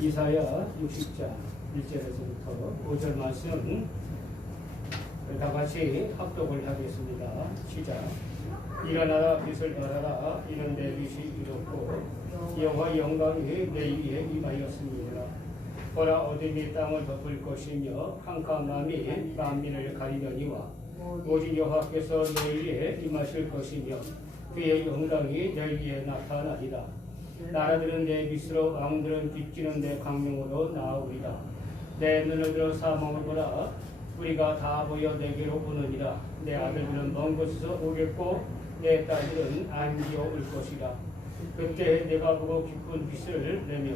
이사야 60장 1절에서부터 5절 말씀 다 같이 합독을 하겠습니다. 시작. 일어나라 빛을 발하라 이는 내 빛이 이롭고 여호와 영광이 내 위에 임하였습니다. 보라 어둠이 땅을 덮을 것이며 캄캄함이 만민을 가리려니와 오직 여호와께서 내 위에 임하실 것이며 그의 영광이 내 위에 나타나리라. 나라들은 내 빛으로 왕들은 빚지는 내 광명으로 나아오리라. 내 눈을 들어 사망을 보라. 우리가 다 모여 내게로 오느니라. 내 아들들은 먼 곳에서 오겠고 내 딸들은 안기어 올 것이라. 그때 내가 보고 깊은 빛을 내며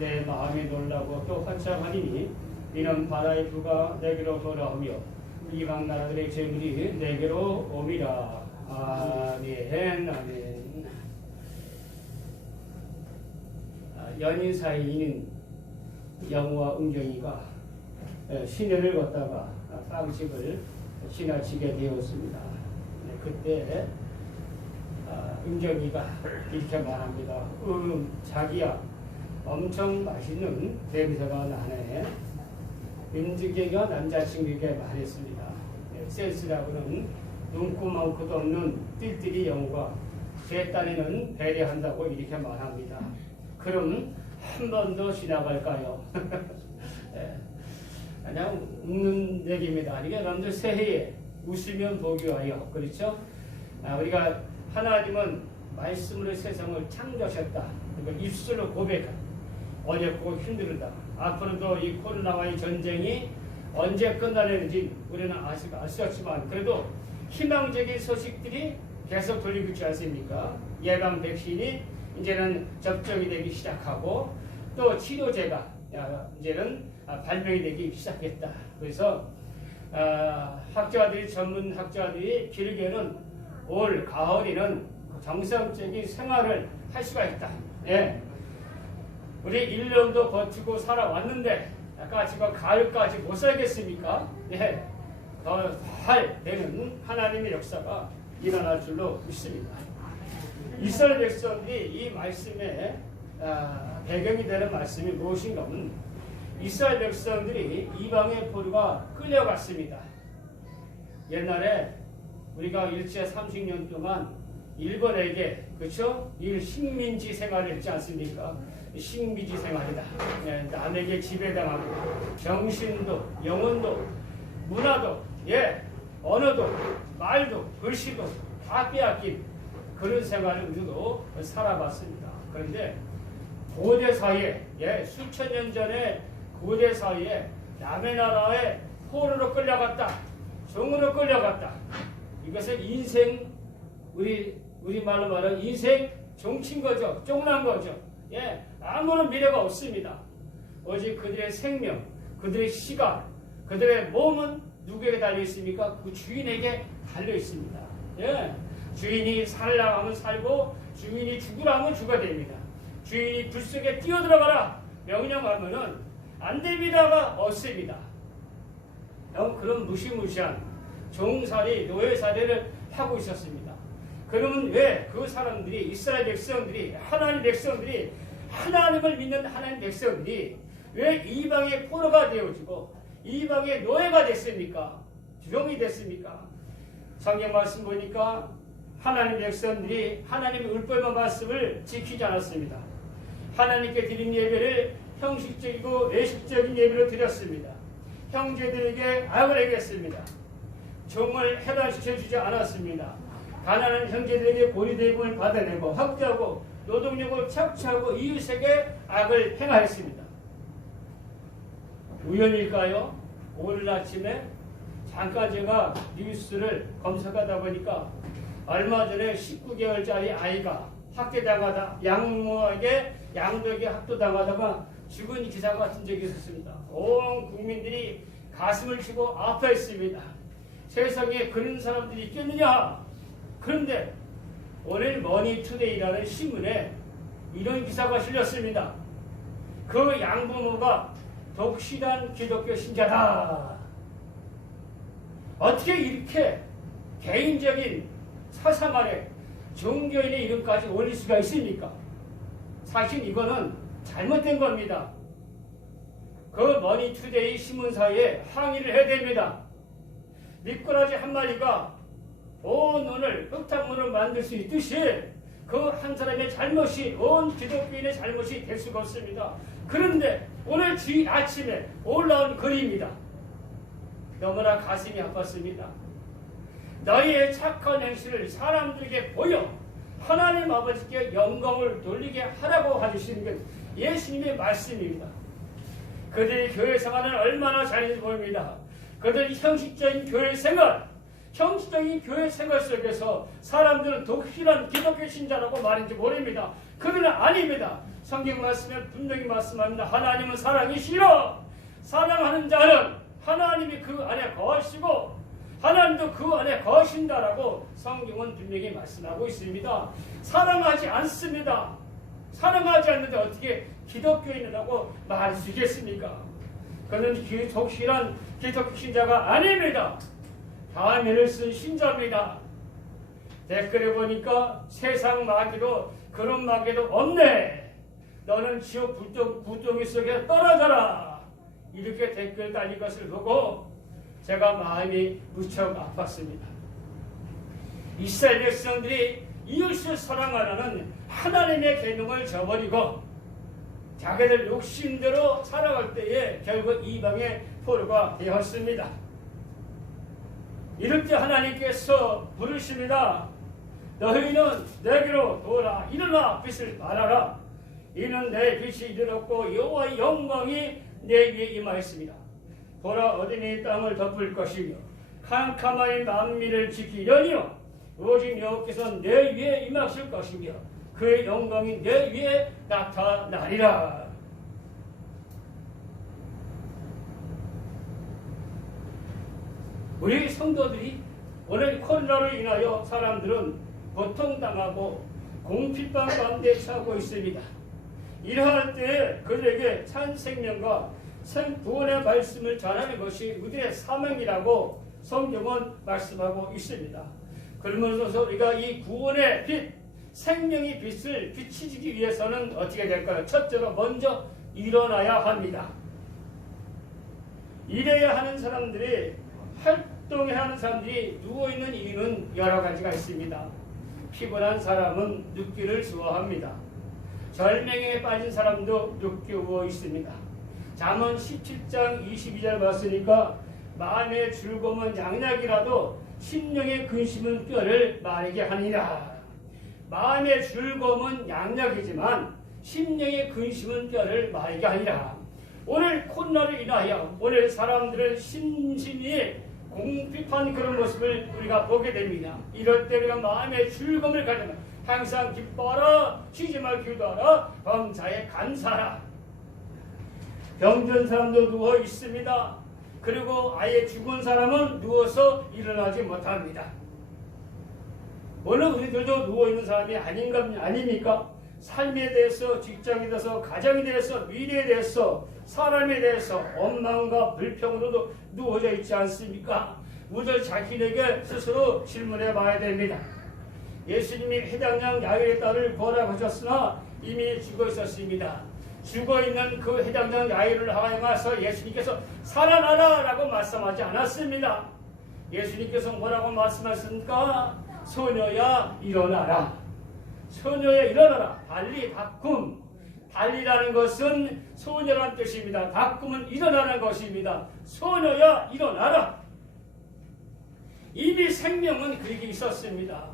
내 마음이 놀라고 또 환창하리니 이는 바다의 부가 내게로 돌아오며 이방 나라들의 재물이 내게로 오리라. 아멘. 아멘. 연인 사이인 영우와 은경이가 시내를 걷다가 빵집을 지나치게 되었습니다. 그때 은경이가 이렇게 말합니다. 자기야, 엄청 맛있는 냄새가 나네. 은경이가 남자친구에게 말했습니다. 센스라고는 눈코 많고도 없는 띨띨이 영우가 제 딴에는 배려한다고 이렇게 말합니다. 그럼 한 번 더 지나갈까요? 그냥 웃는 얘기입니다. 이게 여러분들 새해에 웃으면 복이 와요. 그렇죠? 우리가 하나님은 말씀으로 세상을 창조하셨다. 그러니까 입술로 고백한 어렵고 힘들다. 앞으로도 이 코로나와의 전쟁이 언제 끝나는지 우리는 아직 알 수 없지만 그래도 희망적인 소식들이 계속 들리고 있지 않습니까? 예방 백신이 이제는 접종이 되기 시작하고 또 치료제가 이제는 발명이 되기 시작했다. 그래서 학자들이 전문 학자들이 길게는 올 가을에는 정상적인 생활을 할 수가 있다. 예. 우리 1년도 버티고 살아왔는데 아까 지금 가을까지 못 살겠습니까? 예. 더 할 되는 하나님의 역사가 일어날 줄로 믿습니다. 이스라엘 백성들이 이 말씀의 배경이 되는 말씀이 무엇인가 하면 이스라엘 백성들이 이방의 포로가 끌려갔습니다. 옛날에 우리가 일제 30년 동안 일본에게 그렇죠? 이 식민지 생활을 했지 않습니까? 식민지 생활이다. 남에게 지배당하고 정신도 영혼도 문화도 언어도 말도 글씨도 다 빼앗긴 그런 생활을 우리도 살아봤습니다. 그런데 고대 사이에 수천 년 전에 고대 사이에 남의 나라에 포로로 끌려갔다. 종으로 끌려갔다. 이것은 인생 우리 말로 말하면 인생 종친 거죠. 쫑난 거죠. 아무런 미래가 없습니다. 오직 그들의 생명, 그들의 시간, 그들의 몸은 누구에게 달려 있습니까? 그 주인에게 달려 있습니다. 주인이 살라 하면 살고 주인이 죽으라 하면 죽어야 됩니다. 주인이 불 속에 뛰어들어가라 명령하면은 안 됩니다가 없습니다. 그런 무시무시한 종살이 노예살이를 하고 있었습니다. 그러면 왜 그 사람들이 이스라엘 백성들이 하나님 백성들이 하나님을 믿는 하나님 백성들이 왜 이방의 포로가 되어지고 이방의 노예가 됐습니까? 종이 됐습니까? 성경 말씀 보니까 하나님 백성들이 하나님의 율법의 말씀을 지키지 않았습니다. 하나님께 드린 예배를 형식적이고 외식적인 예배로 드렸습니다. 형제들에게 악을 행했습니다. 종을 해방시켜주지 않았습니다. 가난한 형제들에게 고리대금을 받아내고 학대하고 노동력을 착취하고 이웃에게 악을 행하였습니다. 우연일까요? 오늘 아침에 잠깐 제가 뉴스를 검색하다 보니까 얼마 전에 19개월짜리 아이가 학대당하다 양덕에 학대당하다가 죽은 기사가 같은 적이 있었습니다. 온 국민들이 가슴을 치고 아파했습니다. 세상에 그런 사람들이 있겠느냐? 그런데 오늘 머니투데이라는 신문에 이런 기사가 실렸습니다. 그 양부모가 독실한 기독교 신자다. 어떻게 이렇게 개인적인 사상 아래 종교인의 이름까지 올릴 수가 있습니까? 사실 이거는 잘못된 겁니다. 그 머니투데이 신문사에 항의를 해야 됩니다. 미꾸라지 한 마리가 온 눈을 흙탕물을 만들 수 있듯이 그 한 사람의 잘못이 온 기독교인의 잘못이 될 수가 없습니다. 그런데 오늘 주일 아침에 올라온 글입니다. 너무나 가슴이 아팠습니다. 너희의 착한 행실을 사람들에게 보여 하나님 아버지께 영광을 돌리게 하라고 해주시는 게 예수님의 말씀입니다. 그들이 교회 생활은 얼마나 잘했는지 모릅니다. 그들이 형식적인 교회 생활 속에서 사람들은 독실한 기독교 신자라고 말인지 모릅니다. 그들은 아닙니다. 성경 말씀에 분명히 말씀합니다. 하나님은 사랑이시라. 사랑하는 자는 하나님이 그 안에 거하시고 하나님도 그 안에 거하신다라고 성경은 분명히 말씀하고 있습니다. 사랑하지 않습니다. 사랑하지 않는데 어떻게 기독교인이라고 말할 수 있겠습니까? 그는 독실한 기독교 신자가 아닙니다. 다음에를 쓴 신자입니다. 댓글에 보니까 세상 마귀도 그런 마귀도 없네. 너는 지옥 불덩이 속에 떨어져라. 이렇게 댓글 달린 것을 보고 제가 마음이 무척 아팠습니다. 이스라엘 백성들이 이웃을 사랑하라는 하나님의 계명을 저버리고 자기들 욕심대로 살아갈 때에 결국 이방의 포로가 되었습니다. 이럴 때 하나님께서 부르십니다. 너희는 내게로 돌아 일어나 빛을 발하라. 이는 내 빛이 이르렀고 여호와의 영광이 내 위에 임하였습니다. 보라 어둠이 땅을 덮을 것이며 캄캄한 만민을 지키려니요 오직 여호와께서 내 위에 임하실 것이며 그의 영광이 내 위에 나타나리라. 우리 성도들이 오늘 코로나로 인하여 사람들은 고통당하고 공핍방 가운데 처하고 있습니다. 이러할 때에 그들에게 산 생명과 구원의 말씀을 전하는 것이 우리의 사명이라고 성경은 말씀하고 있습니다. 그러면서 우리가 이 구원의 빛, 생명의 빛을 비추기 위해서는 어떻게 될까요? 첫째로 먼저 일어나야 합니다. 일해야 하는 사람들이 활동해야 하는 사람들이 누워있는 이유는 여러 가지가 있습니다. 피곤한 사람은 눕기를 좋아합니다. 절명에 빠진 사람도 눕고 있습니다. 잠언 17장 22절 봤으니까 마음의 즐거움은 양약이라도 심령의 근심은 뼈를 마르게 하니라. 마음의 즐거움은 양약이지만 심령의 근심은 뼈를 마르게 하니라. 오늘 코로나로 인하여 오늘 사람들을 심심히 공핍한 그런 모습을 우리가 보게 됩니다. 이럴 때 우리가 마음의 즐거움을 가져라. 항상 기뻐하라. 쉬지 말고 기도하라. 범사에 감사하라. 병든 사람도 누워 있습니다. 그리고 아예 죽은 사람은 누워서 일어나지 못합니다. 오늘 우리들도 누워있는 사람이 아닙니까? 삶에 대해서, 직장에 대해서, 가정에 대해서, 미래에 대해서, 사람에 대해서 원망과 불평으로도 누워져 있지 않습니까? 우리들 자신에게 스스로 질문해 봐야 됩니다. 예수님이 해당량 야훼의 딸을 구하라고 하셨으나 이미 죽어 있었습니다. 죽어있는 그 해당량 야훼를 향하여서 예수님께서 살아나라 라고 말씀하지 않았습니다. 예수님께서 뭐라고 말씀하셨습니까? 소녀야 일어나라. 소녀야 일어나라. 달리 바꿈. 달리라는 것은 소녀란 뜻입니다. 바꿈은 일어나는 것입니다. 소녀야 일어나라. 이미 생명은 그에게 있었습니다.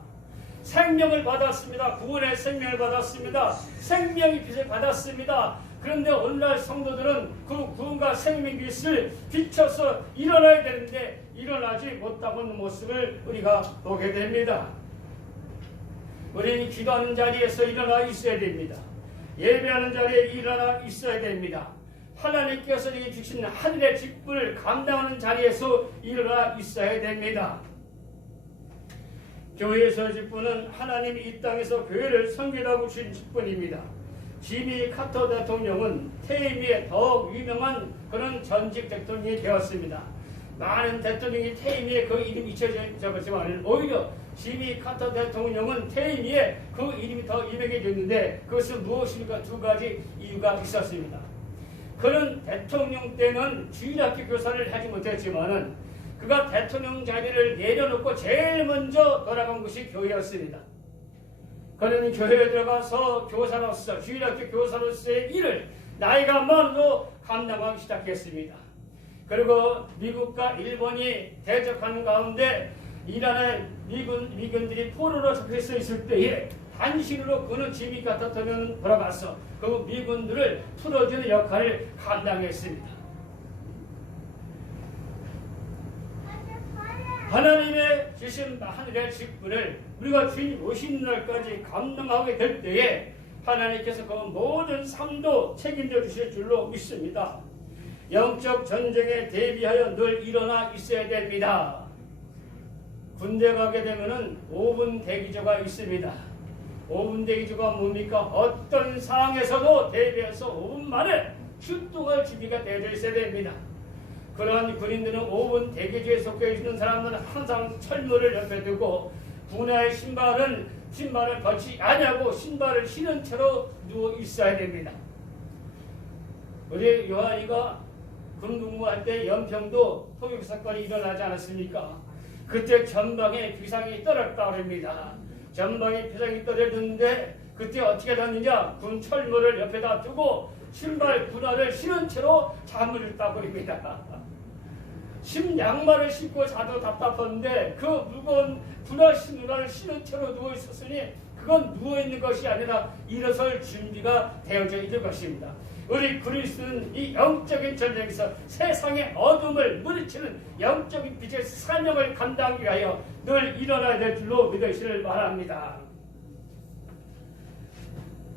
생명을 받았습니다. 구원의 생명을 받았습니다. 생명의 빛을 받았습니다. 그런데 오늘날 성도들은 그 구원과 생명의 빛을 비춰서 일어나야 되는데 일어나지 못하고 있는 모습을 우리가 보게 됩니다. 우리는 기도하는 자리에서 일어나 있어야 됩니다. 예배하는 자리에 일어나 있어야 됩니다. 하나님께서 우리에게 주신 하늘의 직분을 감당하는 자리에서 일어나 있어야 됩니다. 교회에서의 직분은 하나님이 이 땅에서 교회를 섬기라고 주신 직분입니다. 지미 카터 대통령은 퇴임 후에 더욱 유명한 그런 전직 대통령이 되었습니다. 많은 대통령이 퇴임 후에 그 이름이 잊혀졌지만 오히려 지미 카터 대통령은 퇴임 후에 그 이름이 더 유명해졌는데 그것은 무엇입니까? 두 가지 이유가 있었습니다. 그는 대통령 때는 주일학교 교사를 하지 못했지만은 그가 대통령 자리를 내려놓고 제일 먼저 돌아간 것이 교회였습니다. 그는 교회에 들어가서 교사로서 주일학교 교사로서의 일을 나이가 많아도 감당하기 시작했습니다. 그리고 미국과 일본이 대적하는 가운데 이란의 미군들이 포로로 잡혀서 있을 때에 단신으로 그는 짐이 같았다면 돌아가서 그 미군들을 풀어주는 역할을 감당했습니다. 하나님의 주신 하늘의 직분을 우리가 주님 오신 날까지 감당하게 될 때에 하나님께서 그 모든 삶도 책임져 주실 줄로 믿습니다. 영적 전쟁에 대비하여 늘 일어나 있어야 됩니다. 군대 가게 되면은 5분 대기조가 있습니다. 5분 대기조가 뭡니까? 어떤 상황에서도 대비해서 5분 만에 출동할 준비가 되어 있어야 됩니다. 그러한 군인들은 5분 대기조에 속해 있는 사람들은 항상 철문을 옆에 두고 군화의 신발을 벗지 아니하고 신발을 신은 채로 누워 있어야 됩니다. 우리 요한이가 군복무할 때 연평도 포격 사건이 일어나지 않았습니까? 그때 전방에 비상이 떨어졌다고 합니다. 전방에 비상이 떨어졌는데 그때 어떻게 됐느냐? 군 철문을 옆에다 두고 신발 군화를 신은 채로 잠을 잤다고 합니다. 양말을 신고 자도 답답한데 그 무거운 군화 신발을 신은 채로 누워 있었으니 그건 누워 있는 것이 아니라 일어설 준비가 되어져 있는 것입니다. 우리 그리스도는 이 영적인 전쟁에서 세상의 어둠을 물리치는 영적인 빛의 사명을 감당하기 위하여 늘 일어나야 될 줄로 믿으시길 바랍니다.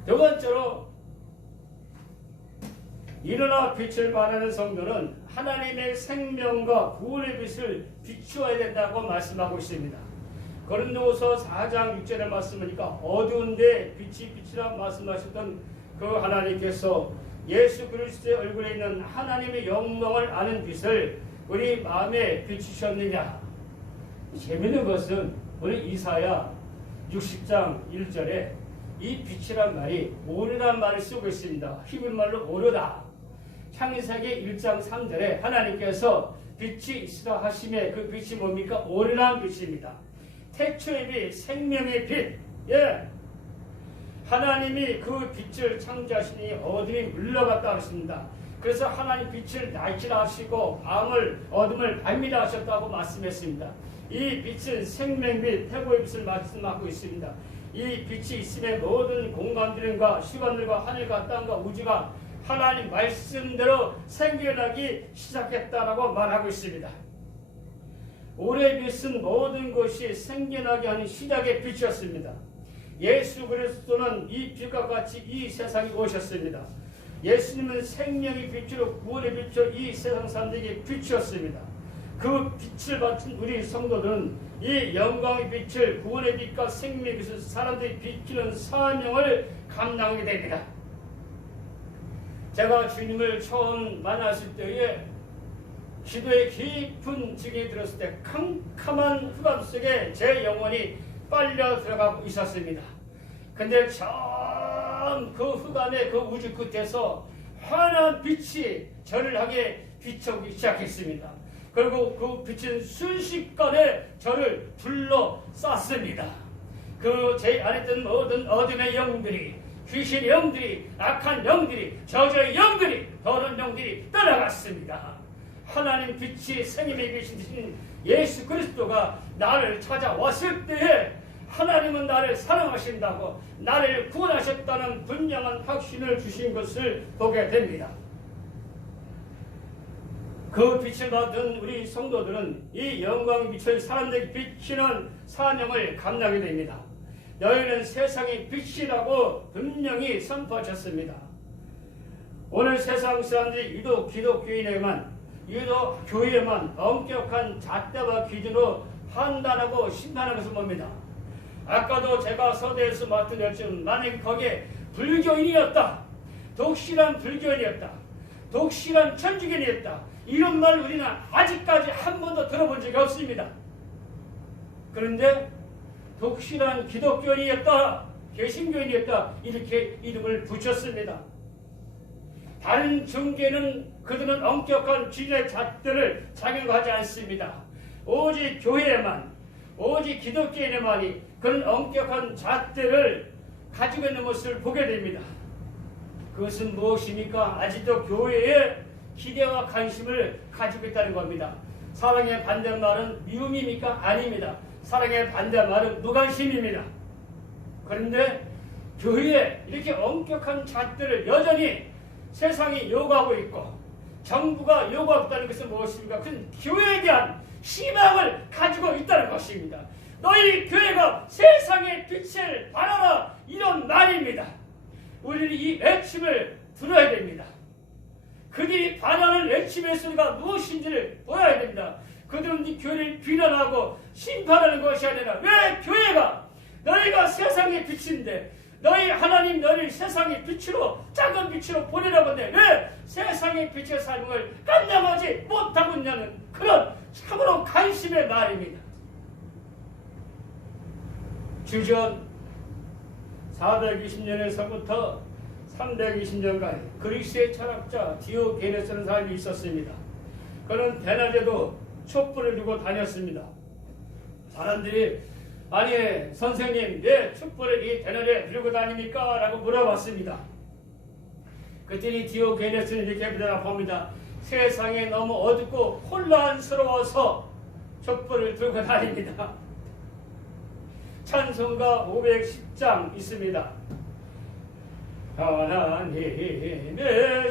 두 번째로 일어나 빛을 발하는 성도는 하나님의 생명과 구원의 빛을 비추어야 된다고 말씀하고 있습니다. 고린도후서 4장 6절의 말씀이니까 어두운데 빛이 빛이라 말씀하셨던 그 하나님께서 예수 그리스도의 얼굴에 있는 하나님의 영광을 아는 빛을 우리 마음에 비추셨느냐. 재미있는 것은 우리 이사야 60장 1절에 이 빛이란 말이 오르란 말을 쓰고 있습니다. 히브리말로 오르다. 창세기 1장 3절에 하나님께서 빛이 있으라 하심에 그 빛이 뭡니까? 오르란 빛입니다. 태초의 빛, 생명의 빛. 예. 하나님이 그 빛을 창조하시니 어둠이 물러갔다 하셨습니다. 그래서 하나님 빛을 낮이라 하시고 어둠을 밝히라 하셨다고 말씀했습니다. 이 빛은 생명빛, 태고의 빛을 말씀하고 있습니다. 이 빛이 있음에 모든 공간들과 시간들과 하늘과 땅과 우주가 하나님 말씀대로 생겨나기 시작했다라고 말하고 있습니다. 올해 빛은 모든 것이 생겨나게 하는 시작의 빛이었습니다. 예수 그리스도는 이 빛과 같이 이 세상에 오셨습니다. 예수님은 생명의 빛으로 구원의 빛으로 이 세상 사람들에게 빛이었습니다. 그 빛을 받은 우리 성도들은 이 영광의 빛을 구원의 빛과 생명의 빛을 사람들이 비추는 사명을 감당하게 됩니다. 제가 주님을 처음 만났을 때에 기도의 깊은 지경에 들었을 때 캄캄한 흑암 속에 제 영혼이 빨려 들어가고 있었습니다. 근데 그 흑암의 그 우주 끝에서 환한 빛이 저를 향해 비춰오기 시작했습니다. 그리고 그 빛은 순식간에 저를 둘러쌌습니다. 그 제 안에 있던 모든 어둠의 영들이, 귀신의 영들이, 악한 영들이, 저주의 영들이, 더러운 영들이 떠나갔습니다. 하나님 빛이 생명의 빛이신 예수 그리스도가 나를 찾아왔을 때에 하나님은 나를 사랑하신다고 나를 구원하셨다는 분명한 확신을 주신 것을 보게 됩니다. 그 빛을 받은 우리 성도들은 이 영광의 빛을 사람들에게 비치는 사명을 감당하게 됩니다. 너희는 세상의 빛이라고 분명히 선포하셨습니다. 오늘 세상 사람들이 유독 기독교인에만 유독 교회에만 엄격한 잣대와 기준으로 판단하고 심판하는 것을 봅니다. 아까도 제가 서대에서 말씀드렸지만 만약에 거기에 불교인이었다, 독실한 불교인이었다, 독실한 천주교인이었다, 이런 말 우리는 아직까지 한 번도 들어본 적이 없습니다. 그런데 독실한 기독교인이었다, 개신교인이었다 이렇게 이름을 붙였습니다. 다른 종교는 그들은 엄격한 주의 잣들을 작용하지 않습니다. 오직 교회에만, 오직 기독교인에만이 그런 엄격한 잣들을 가지고 있는 모습을 보게 됩니다. 그것은 무엇입니까? 아직도 교회에 기대와 관심을 가지고 있다는 겁니다. 사랑의 반대말은 미움입니까? 아닙니다. 사랑의 반대말은 무관심입니다. 그런데 교회에 이렇게 엄격한 잣들을 여전히 세상이 요구하고 있고 정부가 요구하고 있다는 것은 무엇입니까? 그건 교회에 대한 희망을 가지고 있다는 것입니다. 너희 교회가 세상의 빛을 발하라, 이런 말입니다. 우리는 이 외침을 들어야 됩니다. 그들이 발하는 외침의 소리가 무엇인지를 보아야 됩니다. 그들은 이 교회를 비난하고 심판하는 것이 아니라, 왜 교회가 너희가 세상의 빛인데 너희 하나님 너희를 세상의 빛으로, 작은 빛으로 보내라고 하는데 왜 세상의 빛의 삶을 감당하지 못하고 있냐는 그런 참으로 관심의 말입니다. 주전 420년에서부터 320년간 그리스의 철학자 디오게네스라는 사람이 있었습니다. 그는 대낮에도 촛불을 들고 다녔습니다. 사람들이 아니 선생님 왜 촛불을 이 대낮에 들고 다닙니까? 라고 물어봤습니다. 그랬더니 디오게네스는 이렇게 대답합니다. 세상에 너무 어둡고 혼란스러워서 촛불을 들고 다닙니다. 찬송가 510장 있습니다. 하나님의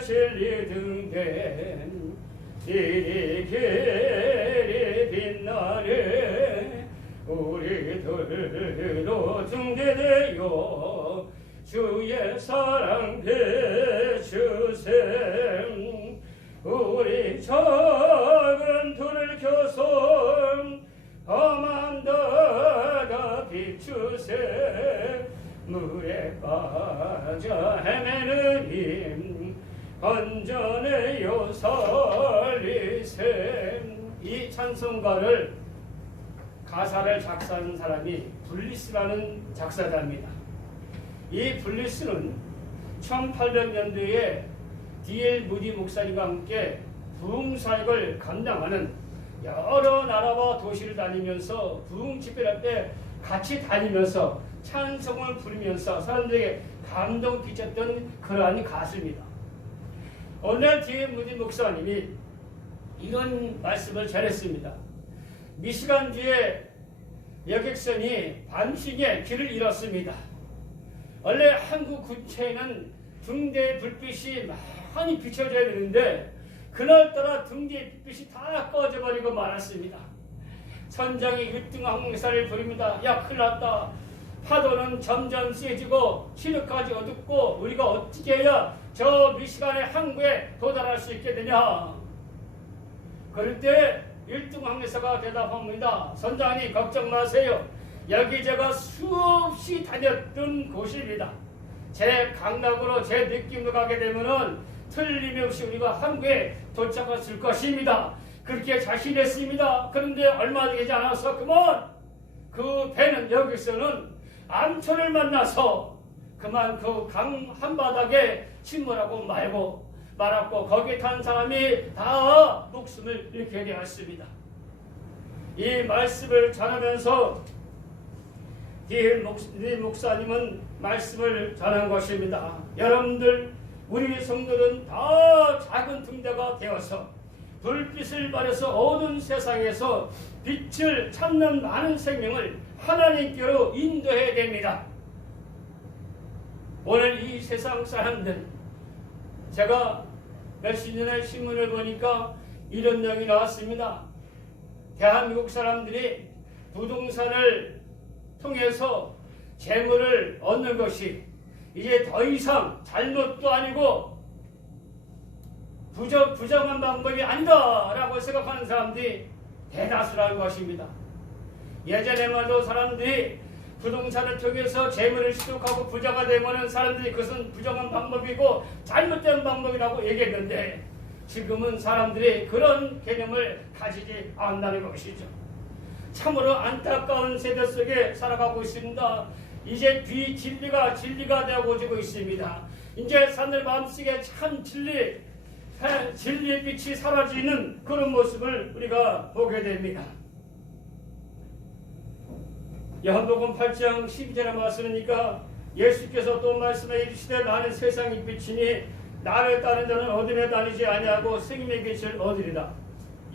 진리 등된 길이 길이 빛나네 우리들도 등대되어 주의 사랑 비추셈 우리 작은 돌을 켜서 험한 바다 비추세 물에 빠져 헤매는 힘 건져내요 살리셈. 이 찬송가를 가사를 작사한 사람이 블리스라는 작사자입니다. 이 블리스는 1800년도에 D.L. 무디 목사님과 함께 부흥사역을 감당하는 여러 나라와 도시를 다니면서 부흥 집회할 때 같이 다니면서 찬송을 부르면서 사람들에게 감동 끼쳤던 그러한 가수입니다. 오늘 D.L. 무디 목사님이 이런 말씀을 전했습니다. 미시간주의 여객선이 밤중에 길을 잃었습니다. 원래 한국 군체에는 등대 불빛이 많이 비춰져야 되는데 그날따라 등대 불빛이 다 꺼져버리고 말았습니다. 선장이 1등 항공사를 부릅니다. 야 큰일 났다. 파도는 점점 세지고 시력까지 어둡고 우리가 어떻게 해야 저 미시간의 항구에 도달할 수 있게 되냐. 그럴 때 1등 항공사가 대답합니다. 선장님 걱정 마세요. 여기 제가 수없이 다녔던 곳입니다. 제 강락으로 제 느낌으로 가게 되면은 틀림없이 우리가 항구에 도착했을 것입니다. 그렇게 자신했습니다. 그런데 얼마 되지 않아서 그만 그 배는 여기서는 암초를 만나서 그만 그 강 한바닥에 침몰하고 말았고 거기에 탄 사람이 다 목숨을 잃게 되었습니다. 이 말씀을 전하면서 D.L. 목사님은 말씀을 전한 것입니다. 여러분들 우리 성도는 다 작은 등대가 되어서 불빛을 발해서 어두운 세상에서 빛을 찾는 많은 생명을 하나님께로 인도해야 됩니다. 오늘 이 세상 사람들 제가 몇십 년의 신문을 보니까 이런 내용이 나왔습니다. 대한민국 사람들이 부동산을 통해서 재물을 얻는 것이 이제 더 이상 잘못도 아니고 부정한 방법이 아니다라고 생각하는 사람들이 대다수라는 것입니다. 예전에마도 사람들이 부동산을 통해서 재물을 취득하고 부자가 되면 사람들이 그것은 부정한 방법이고 잘못된 방법이라고 얘기했는데 지금은 사람들이 그런 개념을 가지지 않는다는 것이죠. 참으로 안타까운 세대 속에 살아가고 있습니다. 이제 비진리가 진리가 되어지고 있습니다. 이제 사람들 마음속에 참 진리의 빛이 사라지는 그런 모습을 우리가 보게 됩니다. 요한복음 8장 12절에 말씀하니까 예수께서 또 말씀해 이르시되 나는 세상의 빛이니 나를 따르는 자는 어둠에 다니지 아니하고 생명의 빛을 얻으리라.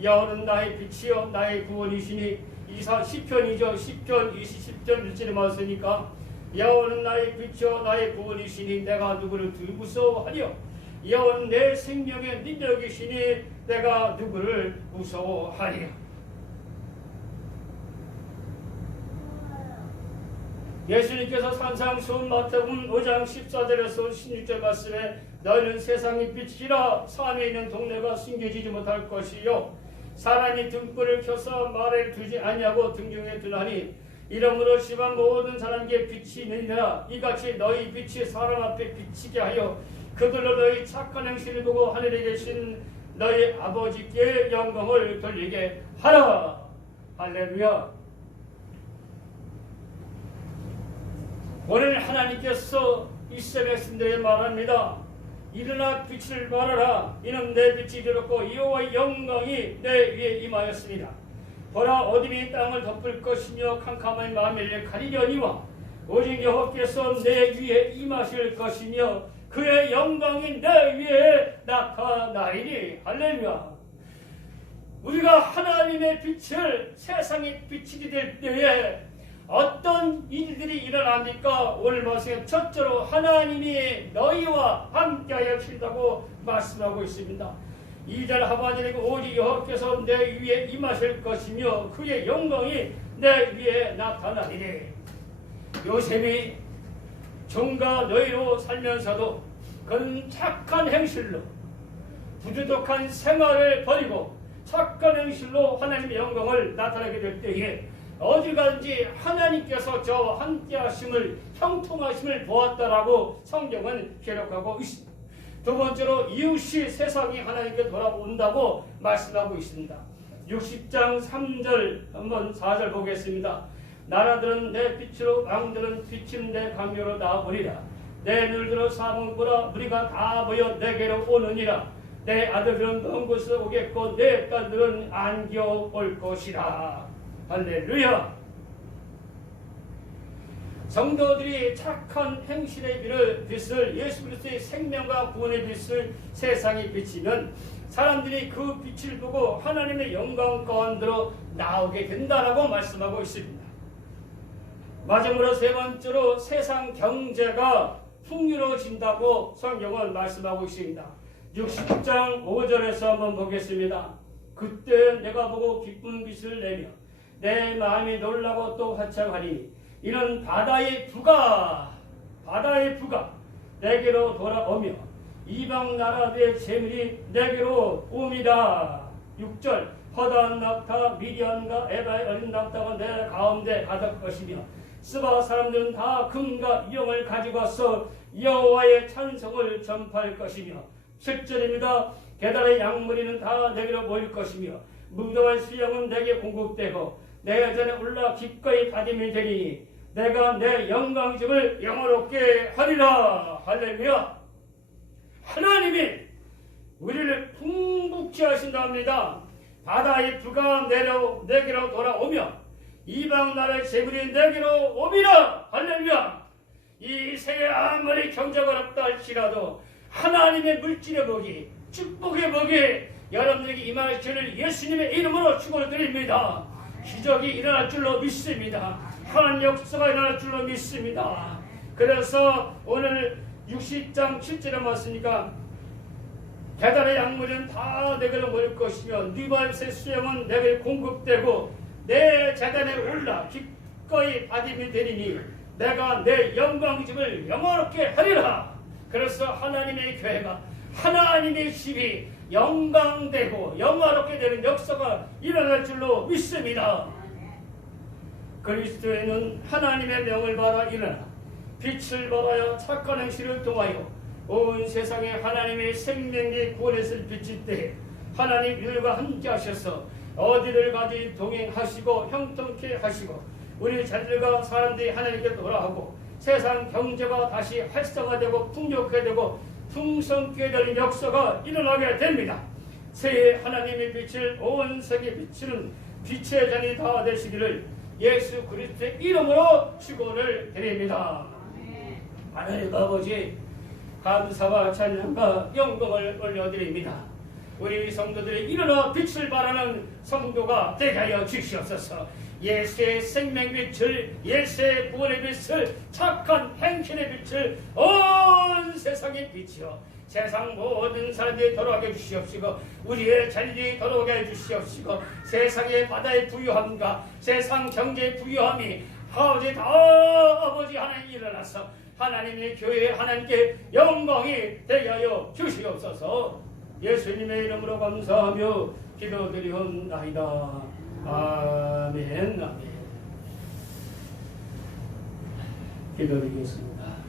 여호와는 나의 빛이요 나의 구원이시니 시편이죠. 시편 20편 1절에 말씀하니까 여호와는 나의 빛이요 나의 구원이시니 내가 누구를 무서워하리요. 여호와는 내 생명의 능력이시니 내가 누구를 무서워하리요. 예수님께서 산상수훈 마태복음 5장 14절에서 16절 말씀에 너희는 세상의 빛이라 산에 있는 동네가 숨겨지지 못할 것이요 사람이 등불을 켜서 말에 두지 아니하고 등중에 두나니 이러므로 집안 모든 사람에게 빛이 있느니라. 이같이 너희 빛이 사람 앞에 비치게 하여 그들로 너희 착한 행실을 보고 하늘에 계신 너희 아버지께 영광을 돌리게 하라. 할렐루야. 오늘 하나님께서 이스라엘 백성들에게 말합니다. 일어나 빛을 발하라. 이는 내 빛이 이르렀고 여호와의 영광이 내 위에 임하였습니다. 보라 어둠이 땅을 덮을 것이며 캄캄한 마음을 가리려니와 오직 여호와께서 내 위에 임하실 것이며 그의 영광이 내 위에 나타나리니. 할렐루야. 우리가 하나님의 빛을 세상의 빛이 될 때에 어떤 일들이 일어납니까? 오늘 말씀에 첫째로 하나님이 너희와 함께하여 친다고 말씀하고 있습니다. 2절 하반절에 오직 여호와께서 내 위에 임하실 것이며 그의 영광이 내 위에 나타나리니. 요셉이 종과 너희로 살면서도 그는 착한 행실로 부도덕한 생활을 버리고 착한 행실로 하나님의 영광을 나타나게 될 때에 어디간지 하나님께서 저와 함께 하심을 형통하심을 보았다라고 성경은 기록하고 있습니다. 두 번째로 이웃이 세상이 하나님께 돌아온다고 말씀하고 있습니다. 60장 3절 한번 4절 보겠습니다. 나라들은 내 빛으로 왕들은 비침 내 강요로 나아오리라. 내 눈으로 사방보라 우리가 다 모여 내게로 오느니라. 내 아들들은 먼 곳에서 오겠고 내 딸들은 안겨 올 것이라. 할렐루야. 성도들이 착한 행실의 빛을 예수 그리스도의 생명과 구원의 빛을 세상에 비치면 사람들이 그 빛을 보고 하나님의 영광 가운데로 나오게 된다라고 말씀하고 있습니다. 마지막으로 세 번째로 세상 경제가 풍요로워진다고 성경은 말씀하고 있습니다. 60장 5절에서 한번 보겠습니다. 그때 내가 보고 기쁜 빛을 내며 내 마음이 놀라고 또 화창하니 이는 바다의 부가 내게로 돌아오며 이방 나라들의 재물이 내게로 옵니다. 6절 허다한 낙타 미디안과 에바의 어린 낙타가 내 가운데 가득 것이며 스바 사람들은 다 금과 이용을 가지고 와서 여호와의 찬송을 전파할 것이며 7절입니다. 게달의 양무리는 다 내게로 모일 것이며 무도와 수령은 내게 공급되고 내 전에 올라 기꺼이 받음이 되리니 내가 내 영광심을 영화롭게 하리라. 할렐루야. 하나님이 우리를 풍부케 하신답니다. 바다의 부가 내게로 돌아오며 이방 나라의 재물이 내게로 오미라. 할렐루야. 이 세계 아무리 경제가 어렵다 할지라도 하나님의 물질의 복이 축복의 복이 여러분에게 임할 줄을 예수님의 이름으로 축원드립니다. 기적이 일어날 줄로 믿습니다. 하나님 역사가 일어날 줄로 믿습니다. 그래서 오늘 60장 7절에 말씀이니까 게달의 양물은 다 내게로 모일 것이며 니발셋 수령은 내게 공급되고 내 재단에 올라 기꺼이 받음이 되리니 내가 내 영광집을 영화롭게 하리라. 그래서 하나님의 교회가 하나님의 집이 영광되고 영화롭게 되는 역사가 일어날 줄로 믿습니다. 그리스도에는 하나님의 명을 받아 일어나 빛을 발하여 착한 행실을 통하여 온 세상에 하나님의 생명의 구원에서 비칠 때에 하나님 우리들과 함께 하셔서 어디를 가지 동행하시고 형통케 하시고 우리 자들과 사람들이 하나님께 돌아오고 세상 경제가 다시 활성화되고 풍족하게 되고 풍성케 될 역사가 일어나게 됩니다. 새해 하나님의 빛을 온 세계에 비치는 빛의 전이 다 되시기를 예수 그리스도의 이름으로 축원을 드립니다. 하나님 아버지, 감사와 찬양과 영광을 올려드립니다. 우리 성도들이 일어나 빛을 발하는 성도가 되게 하여 주시옵소서. 예수의 생명 빛을, 예수의 구원의 빛을, 착한 행실의 빛을 온 세상에 비치어 세상 모든 사람들이 돌아오게 해주시옵시고 우리의 자리에 돌아오게 해주시옵시고 세상의 바다의 부유함과 세상 경제의 부유함이 아버지 다 아버지 하나님 일어나서 하나님의 교회에 하나님께 영광이 되게 하여 주시옵소서. 예수님의 이름으로 감사하며 기도드리옵나이다. 아멘. 아멘. 기도드리겠습니다.